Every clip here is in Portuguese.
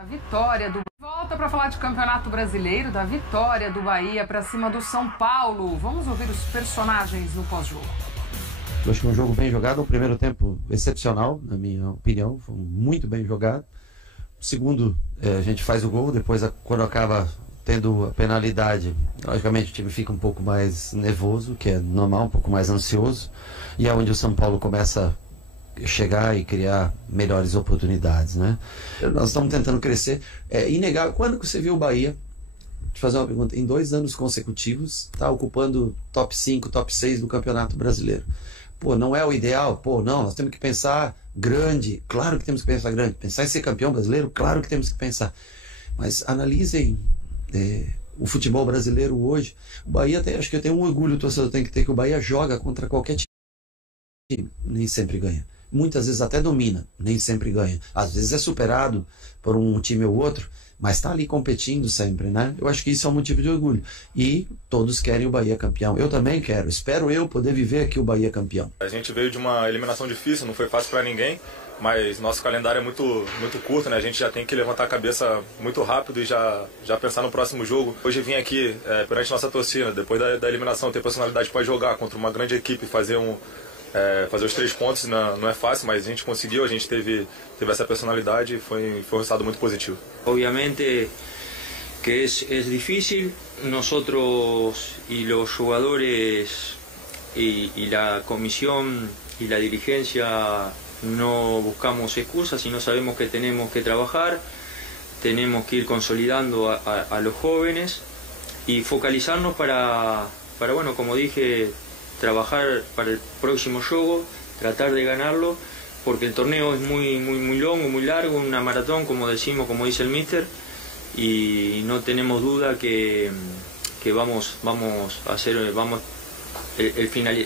A vitória do... Volta para falar de Campeonato Brasileiro, da vitória do Bahia para cima do São Paulo. Vamos ouvir os personagens no pós-jogo. Eu acho que é um jogo bem jogado, um primeiro tempo excepcional, na minha opinião, foi muito bem jogado. Segundo, a gente faz o gol, depois quando acaba tendo a penalidade, logicamente o time fica um pouco mais nervoso, que é normal, um pouco mais ansioso, e é onde o São Paulo começa a chegar e criar melhores oportunidades, né? Nós estamos tentando crescer. É inegável, quando que você viu o Bahia, te fazer uma pergunta, em 2 anos consecutivos, está ocupando top 5, top 6 do Campeonato Brasileiro? Pô, não é o ideal? Pô, não, nós temos que pensar grande, claro que temos que pensar grande, pensar em ser campeão brasileiro, claro que temos que pensar, mas analisem o futebol brasileiro hoje. O Bahia tem, acho que eu tenho um orgulho, o torcedor tem que ter, que o Bahia joga contra qualquer time, nem sempre ganha, muitas vezes até domina, nem sempre ganha, às vezes é superado por um time ou outro, mas está ali competindo sempre, né? Eu acho que isso é um motivo de orgulho. E todos querem o Bahia campeão. Eu também quero. Espero eu poder viver aqui o Bahia campeão. A gente veio de uma eliminação difícil, não foi fácil para ninguém, mas nosso calendário é muito curto, né? A gente já tem que levantar a cabeça muito rápido e já pensar no próximo jogo. Hoje vim aqui perante nossa torcida, depois da eliminação, ter personalidade para jogar contra uma grande equipe, fazer os 3 pontos não é fácil, mas a gente conseguiu, a gente teve essa personalidade e foi um resultado muito positivo. Obviamente que es difícil, nosotros y los jugadores y la comisión y la dirigencia no buscamos excusas, sino sabemos que tenemos que trabajar, tenemos que ir consolidando a los jóvenes y focalizarnos para bueno, como dije, trabajar para el próximo juego, tratar de ganarlo, porque el torneo es muy longo, muy largo, una maratón, como decimos, como dice el míster, y no tenemos duda que vamos a hacer,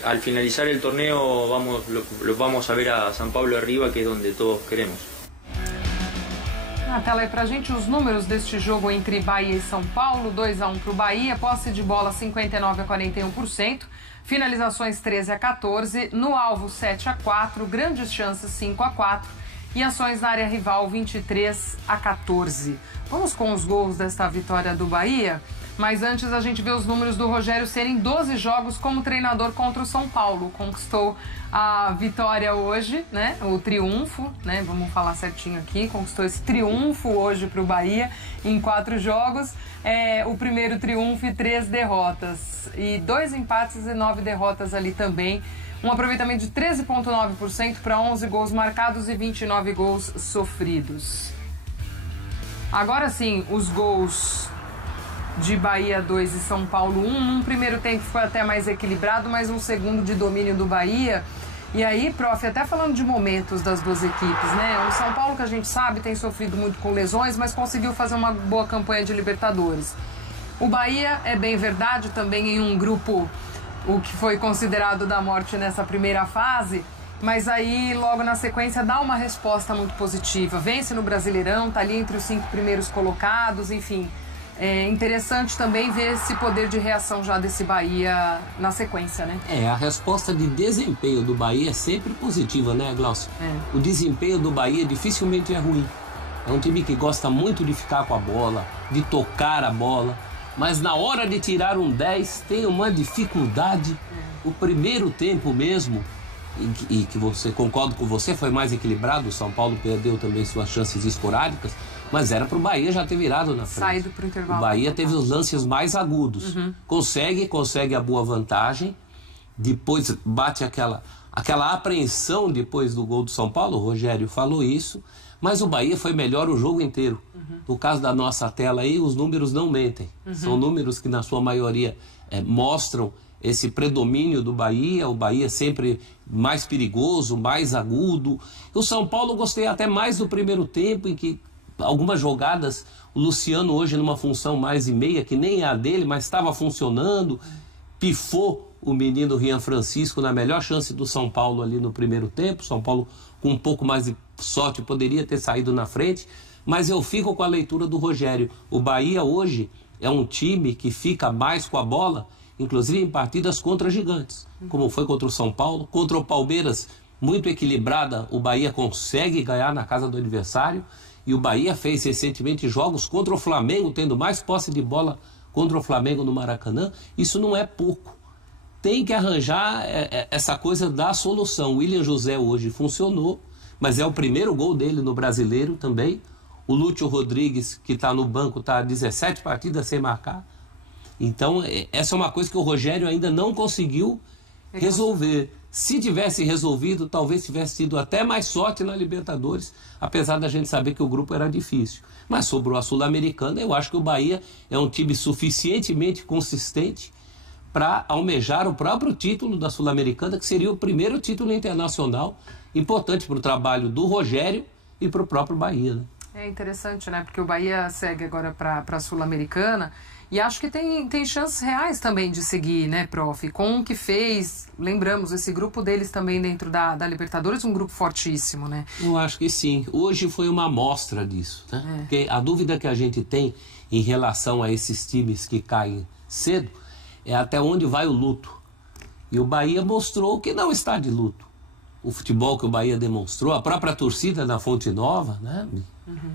al finalizar el torneo lo vamos a ver a São Paulo arriba, que es donde todos queremos. Na tela aí pra gente os números deste jogo entre Bahia e São Paulo. 2-1 pro Bahia, posse de bola 59% a 41%, finalizações 13 a 14, no alvo 7 a 4, grandes chances 5 a 4 e ações na área rival 23 a 14. Vamos com os gols desta vitória do Bahia, mas antes a gente vê os números do Rogério Ceni em 12 jogos como treinador contra o São Paulo. Conquistou a vitória hoje, né? O triunfo, né? Vamos falar certinho aqui. Conquistou esse triunfo hoje para o Bahia em 4 jogos. O primeiro triunfo e 3 derrotas. E 2 empates e 9 derrotas ali também. Um aproveitamento de 13,9% para 11 gols marcados e 29 gols sofridos. Agora sim, os gols de Bahia 2 e São Paulo 1. Num primeiro tempo foi até mais equilibrado, mas um segundo de domínio do Bahia. E aí, prof, até falando de momentos das duas equipes, né? O São Paulo, que a gente sabe, tem sofrido muito com lesões, mas conseguiu fazer uma boa campanha de Libertadores. O Bahia, é bem verdade, também em um grupo, o que foi considerado da morte nessa primeira fase, mas aí, logo na sequência, dá uma resposta muito positiva. Vence no Brasileirão, tá ali entre os 5 primeiros colocados, enfim. É interessante também ver esse poder de reação já desse Bahia na sequência, né? A resposta de desempenho do Bahia é sempre positiva, né, Glaucio? O desempenho do Bahia dificilmente é ruim. É um time que gosta muito de ficar com a bola, de tocar a bola, mas na hora de tirar um 10 tem uma dificuldade. O primeiro tempo mesmo, e que você, concordo com você, foi mais equilibrado. O São Paulo perdeu também suas chances esporádicas, mas era para o Bahia já ter virado na frente. Saído pro intervalo. O Bahia teve os lances mais agudos. Consegue a boa vantagem, depois bate aquela apreensão depois do gol do São Paulo, o Rogério falou isso, mas o Bahia foi melhor o jogo inteiro. No caso da nossa tela aí, os números não mentem. São números que na sua maioria mostram esse predomínio do Bahia, o Bahia sempre mais perigoso, mais agudo. O São Paulo gostei até mais do primeiro tempo, em que algumas jogadas, o Luciano hoje numa função mais e meia, que nem é a dele, mas estava funcionando, pifou o menino Rian Francisco na melhor chance do São Paulo ali no primeiro tempo. São Paulo com um pouco mais de sorte poderia ter saído na frente, mas eu fico com a leitura do Rogério. O Bahia hoje é um time que fica mais com a bola, inclusive em partidas contra gigantes, como foi contra o São Paulo, contra o Palmeiras, muito equilibrada, o Bahia consegue ganhar na casa do adversário, E o Bahia fez recentemente jogos contra o Flamengo, tendo mais posse de bola contra o Flamengo no Maracanã. Isso não é pouco. Tem que arranjar essa coisa da solução. O William José hoje funcionou, mas é o primeiro gol dele no Brasileiro também. O Lúcio Rodrigues, que está no banco, está 17 partidas sem marcar. Então, essa é uma coisa que o Rogério ainda não conseguiu resolver. Se tivesse resolvido, talvez tivesse tido até mais sorte na Libertadores, apesar da gente saber que o grupo era difícil. Mas sobrou a Sul-Americana, eu acho que o Bahia é um time suficientemente consistente para almejar o próprio título da Sul-Americana, que seria o primeiro título internacional importante para o trabalho do Rogério e para o próprio Bahia, né? É interessante, né? Porque o Bahia segue agora para a Sul-Americana e acho que tem chances reais também de seguir, né, prof? Com o que fez, lembramos, esse grupo deles também dentro da Libertadores, um grupo fortíssimo, né? Eu acho que sim. Hoje foi uma amostra disso, né? Porque a dúvida que a gente tem em relação a esses times que caem cedo é até onde vai o luto. E o Bahia mostrou que não está de luto. O futebol que o Bahia demonstrou, a própria torcida da Fonte Nova, né?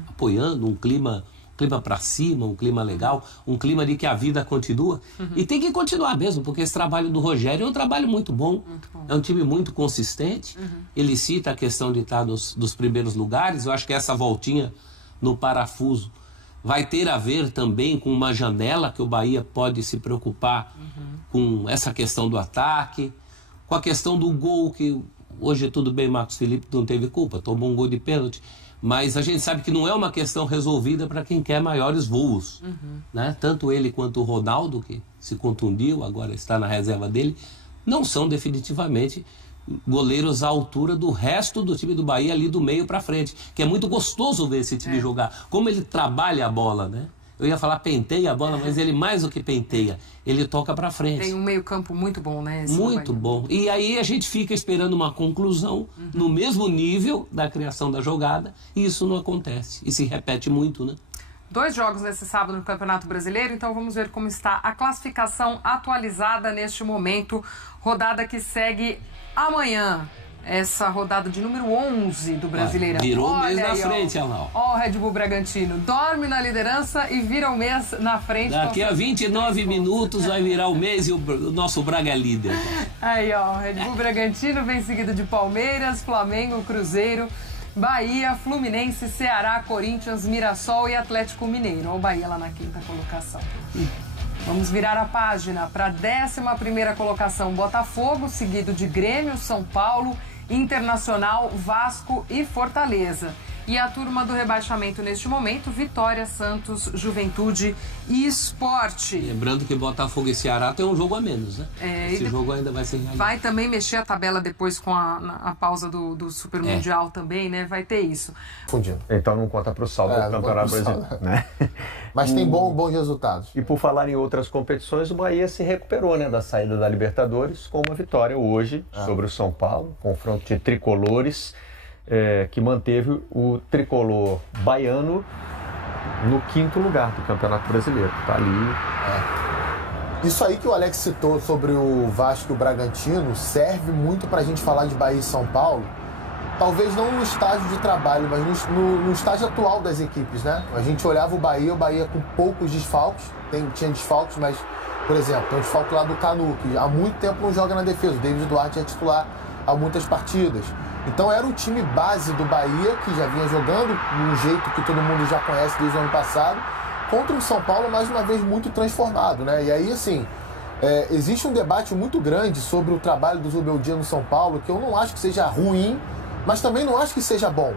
Apoiando um clima para cima, um clima legal, um clima de que a vida continua. E tem que continuar mesmo, porque esse trabalho do Rogério é um trabalho muito bom. É um time muito consistente. Ele cita a questão de estar nos primeiros lugares. Eu acho que essa voltinha no parafuso vai ter a ver também com uma janela que o Bahia pode se preocupar com essa questão do ataque, com a questão do gol, que hoje tudo bem, Marcos Felipe não teve culpa, tomou um gol de pênalti, mas a gente sabe que não é uma questão resolvida para quem quer maiores voos, né? Tanto ele quanto o Ronaldo, que se contundiu, agora está na reserva dele, não são definitivamente goleiros à altura do resto do time do Bahia ali do meio para frente, que é muito gostoso ver esse time jogar, como ele trabalha a bola, né? Eu ia falar penteia a bola, mas ele mais do que penteia, ele toca para frente. Tem um meio-campo muito bom, né? Muito bom. E aí a gente fica esperando uma conclusão no mesmo nível da criação da jogada, e isso não acontece. E se repete muito, né? 2 jogos nesse sábado no Campeonato Brasileiro, então vamos ver como está a classificação atualizada neste momento. Rodada que segue amanhã. Essa rodada de número 11 do Brasileirão. Virou o mês na aí, frente, olha lá. Ó, o Red Bull Bragantino dorme na liderança e vira o mês na frente. Daqui a 29 minutos vai virar o mês e o nosso Braga líder. Aí, ó, Red Bull Bragantino vem seguido de Palmeiras, Flamengo, Cruzeiro, Bahia, Fluminense, Ceará, Corinthians, Mirassol e Atlético Mineiro. Ó, o Bahia lá na 5ª colocação. Vamos virar a página para a 11ª colocação, Botafogo, seguido de Grêmio, São Paulo, Internacional, Vasco e Fortaleza. E a turma do rebaixamento neste momento, Vitória, Santos, Juventude e Sport. Lembrando que Botafogo e Ceará tem um jogo a menos, né? Esse jogo ainda vai ser realizado. Vai também mexer a tabela depois com a pausa do Super Mundial também, né? Vai ter isso. Fundindo. Então não conta para o saldo do Campeonato Brasileiro, né? Mas tem bons resultados. E por falar em outras competições, o Bahia se recuperou, né, da saída da Libertadores com uma vitória hoje sobre o São Paulo, confronto de tricolores, que manteve o tricolor baiano no 5º lugar do Campeonato Brasileiro. Tá ali. Isso aí que o Alex citou sobre o Vasco e o Bragantino serve muito para a gente falar de Bahia e São Paulo. Talvez não no estágio de trabalho, mas no estágio atual das equipes, né? A gente olhava o Bahia com poucos desfalques, tinha desfalques, mas, por exemplo, tem um desfalque lá do Canu, que há muito tempo não joga na defesa. O David Duarte é titular há muitas partidas. Então era o time base do Bahia, que já vinha jogando de um jeito que todo mundo já conhece desde o ano passado, contra o São Paulo, mais uma vez, muito transformado, né? E aí, assim, existe um debate muito grande sobre o trabalho do Zubeldia no São Paulo, que eu não acho que seja ruim, mas também não acho que seja bom.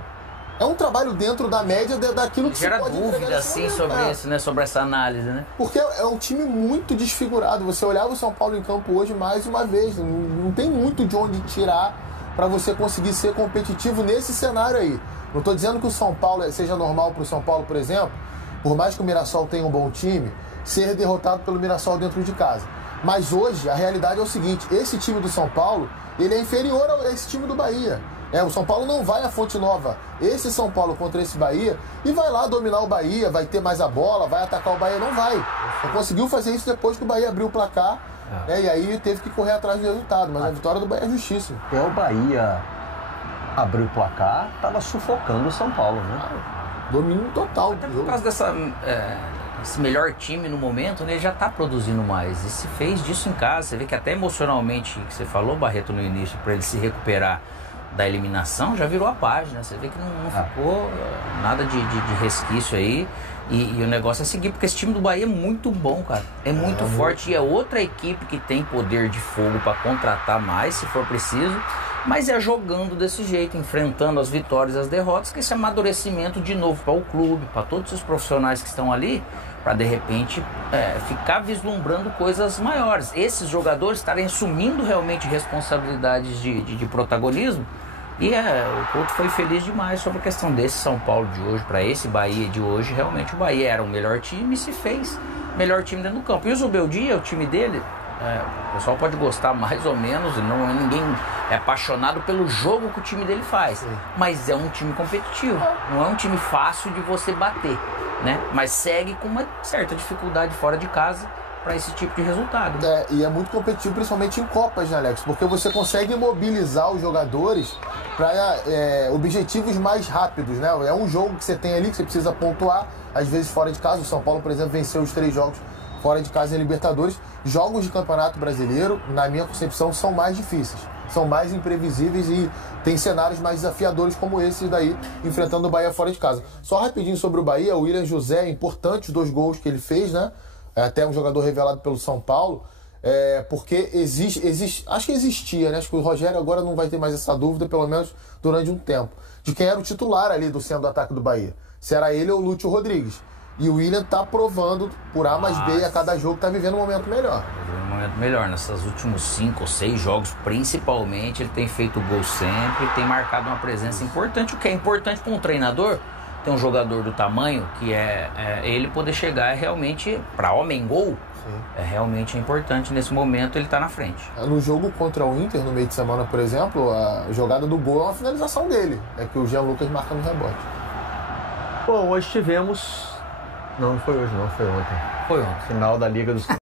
É um trabalho dentro da média daquilo que gera se pode dúvida, assim, sobre isso, né? Sobre essa análise, né? Porque é um time muito desfigurado. Você olhava o São Paulo em campo hoje mais uma vez. Não tem muito de onde tirar para você conseguir ser competitivo nesse cenário aí. Não estou dizendo que o São Paulo seja normal para o São Paulo, por exemplo, por mais que o Mirassol tenha um bom time, ser derrotado pelo Mirassol dentro de casa. Mas hoje a realidade é o seguinte: esse time do São Paulo, ele é inferior a esse time do Bahia. O São Paulo não vai à Fonte Nova, esse São Paulo contra esse Bahia, e vai lá dominar o Bahia, vai ter mais a bola, vai atacar o Bahia, não vai. Só conseguiu fazer isso depois que o Bahia abriu o placar, e aí teve que correr atrás do resultado, mas a vitória do Bahia é justíssima. O Bahia abriu o placar, estava sufocando o São Paulo, né? Domínio total Até do por jogo. causa esse melhor time no momento, né, ele já está produzindo mais. E se fez disso em casa. Você vê que até emocionalmente, que você falou, Barreto, no início, para ele se recuperar da eliminação, já virou a página. Você vê que não ficou nada de resquício aí. E o negócio é seguir, porque esse time do Bahia é muito bom, cara. É muito forte. E é outra equipe que tem poder de fogo para contratar mais, se for preciso. Mas é jogando desse jeito, enfrentando as vitórias e as derrotas, que esse amadurecimento de novo para o clube, para todos os profissionais que estão ali, para de repente ficar vislumbrando coisas maiores. Esses jogadores estarem assumindo realmente responsabilidades de protagonismo. E o Couto foi feliz demais sobre a questão desse São Paulo de hoje, para esse Bahia de hoje. Realmente o Bahia era o melhor time e se fez melhor time dentro do campo. E o Zubeldia, o time dele, o pessoal pode gostar mais ou menos, ninguém é apaixonado pelo jogo que o time dele faz. Sim. Mas é um time competitivo, não é um time fácil de você bater, né? Mas segue com uma certa dificuldade fora de casa para esse tipo de resultado. E é muito competitivo, principalmente em Copas, né, Alex? Porque você consegue mobilizar os jogadores para objetivos mais rápidos, né? É um jogo que você tem ali que você precisa pontuar, às vezes fora de casa. O São Paulo, por exemplo, venceu os 3 jogos fora de casa em Libertadores. Jogos de Campeonato Brasileiro, na minha concepção, são mais difíceis, são mais imprevisíveis e tem cenários mais desafiadores como esse daí, enfrentando o Bahia fora de casa. Só rapidinho sobre o Bahia, o William José, importante os 2 gols que ele fez, né? Até um jogador revelado pelo São Paulo, porque acho que existia, né? Acho que o Rogério agora não vai ter mais essa dúvida, pelo menos durante um tempo, de quem era o titular ali do centro do ataque do Bahia. Se era ele ou o Lúcio Rodrigues. E o William tá provando por A mais B a cada jogo, tá vivendo um momento melhor. Um momento melhor. Nesses últimos 5 ou 6 jogos, principalmente, ele tem feito gol sempre, tem marcado uma presença importante. O que é importante para um treinador, ter um jogador do tamanho que ele poder chegar realmente para homem gol. Sim. Realmente importante nesse momento ele tá na frente. No jogo contra o Inter, no meio de semana, por exemplo, a jogada do gol é uma finalização dele, que o Jean Lucas marca no rebote. Bom, hoje tivemos... Não foi hoje, não, foi ontem. Foi ontem. Final da Liga dos